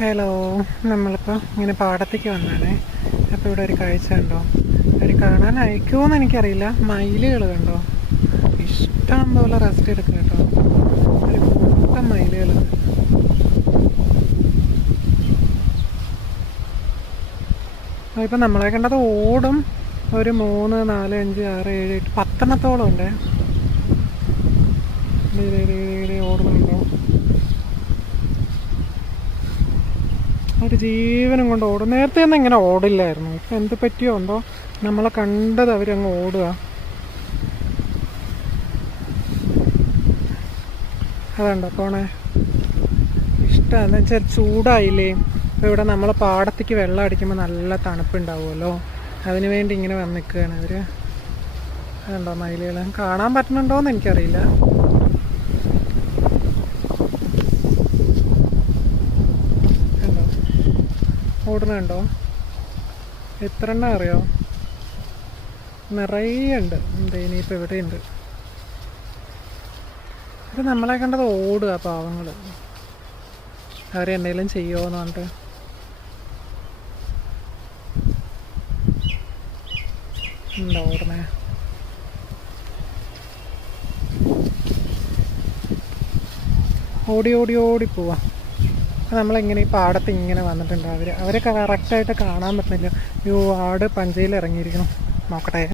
Hello, നമ്മളിപ്പോൾ ഇങ്ങനെ പാടത്തേക്ക് വന്നാണേ. അപ്പോൾ ഇവിടെ ഒരു കാഴ്ച കണ്ടോ? അവർ കാണാൻ അയക്കുമോയെന്ന് എനിക്കറിയില്ല. മയിലുകൾ കണ്ടോ? ഇഷ്ടം പോലെ റെസ്റ്റ് എടുക്കുക കേട്ടോ. ഒരു കൂട്ടം മയിലുകൾ. ഇപ്പം നമ്മളെ കണ്ടത് ഓടും ഒരു 3, 4, 5, 6, 7, 8, 10 ഉണ്ട്. ഓടുന്നുണ്ടോ? ഒരു ജീവനും കൊണ്ട് ഓടും. നേരത്തെ ഒന്നും ഇങ്ങനെ ഓടില്ലായിരുന്നു. ഇപ്പം എന്ത് പറ്റിയോ എന്തോ നമ്മളെ കണ്ടത് അവരങ്ങ് ഓടുക. അതുണ്ടോ പോണേ? ഇഷ്ടമാണ് വെച്ചാൽ ചൂടായില്ലേ. ഇപ്പോൾ ഇവിടെ നമ്മൾ പാടത്തേക്ക് വെള്ളം അടിക്കുമ്പോൾ നല്ല തണുപ്പുണ്ടാവുമല്ലോ. അതിന് വേണ്ടി ഇങ്ങനെ വന്ന് നിൽക്കുകയാണ് അവർ. അതുണ്ടോ മയിലുകൾ? കാണാൻ പറ്റുന്നുണ്ടോയെന്ന് എനിക്കറിയില്ല. ഓടുന്നുണ്ടോ? എത്ര എണ്ണം അറിയോ? നിറയെ ഉണ്ട്. എന്താ ഇനിയിപ്പോൾ എവിടെയുണ്ട്? ഇത് നമ്മളെ കണ്ടത് ഓടുക പാവങ്ങൾ. അവരെന്തെങ്കിലും ചെയ്യുമോ എന്ന് പറഞ്ഞിട്ട്. ഉണ്ടോ ഓടുന്നേ? ഓടി ഓടി ഓടി പോവാ. നമ്മളിങ്ങനെ ഈ പാടത്ത് ഇങ്ങനെ വന്നിട്ടുണ്ട്. അവരെ കറക്റ്റായിട്ട് കാണാൻ പറ്റുന്നില്ല. ആട് പഞ്ചയിൽ ഇറങ്ങിയിരിക്കണം. നോക്കട്ടെ.